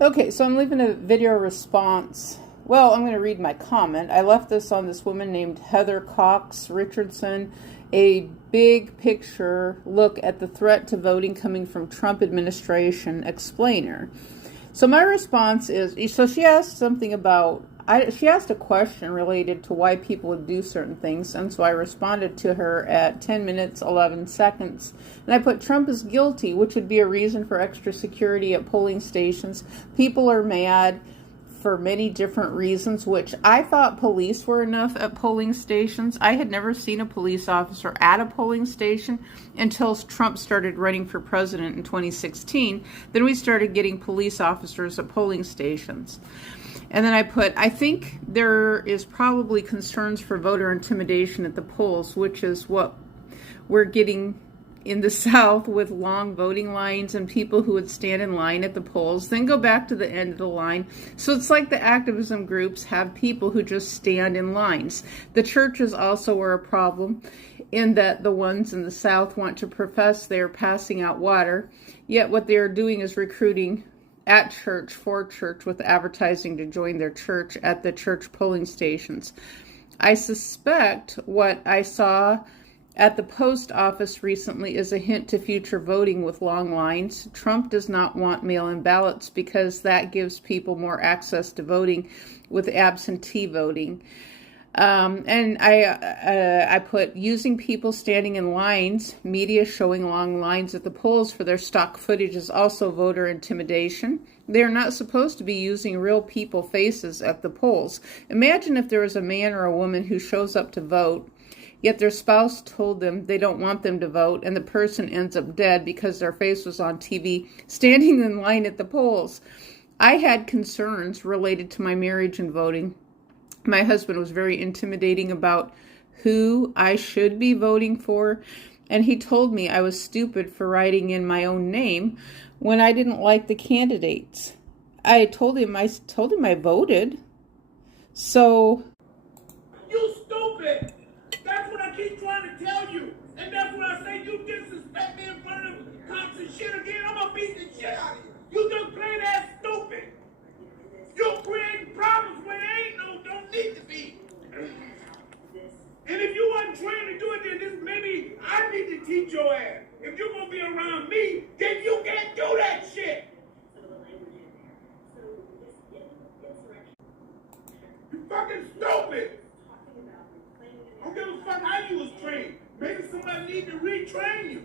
Okay, so I'm leaving a video response. Well, I'm going to read my comment. I left this on this woman named Heather Cox Richardson, a big picture look at the threat to voting coming from Trump administration explainer. So my response is, so she asked something about, she asked a question related to why people would do certain things, and so I responded to her at 10 minutes, 11 seconds. And I put, Trump is guilty, which would be a reason for extra security at polling stations. People are mad for many different reasons, which I thought police were enough at polling stations. I had never seen a police officer at a polling station until Trump started running for president in 2016. Then we started getting police officers at polling stations. And then I put, I think there is probably concerns for voter intimidation at the polls, which is what we're getting in the South with long voting lines and people who would stand in line at the polls, then go back to the end of the line. So it's like the activism groups have people who just stand in lines. The churches also are a problem in that the ones in the South want to profess they're passing out water, yet what they're doing is recruiting at church for church with advertising to join their church at the church polling stations. I suspect what I saw at the post office recently is a hint to future voting with long lines. Trump does not want mail-in ballots because that gives people more access to voting with absentee voting. And I put, using people standing in lines, media showing long lines at the polls for their stock footage is also voter intimidation. They're not supposed to be using real people faces at the polls. Imagine if there was a man or a woman who shows up to vote, yet their spouse told them they don't want them to vote, and the person ends up dead because their face was on TV, standing in line at the polls. I had concerns related to my marriage and voting. My husband was very intimidating about who I should be voting for, and he told me I was stupid for writing in my own name when I didn't like the candidates. I told him I voted. So you stupid! That's what I keep trying to tell you. And that's when I say you disrespect me in front of them cops and shit again, I'm gonna beat the shit out of you. You just plain ass stupid. You're creating problems where there ain't no, don't need to be. And if you wasn't trying to do it, then this maybe I need to teach your ass. If you're gonna be around me, then you can't do that shit. You fucking stupid. I don't give a fuck how you was trained. Maybe somebody need to retrain you.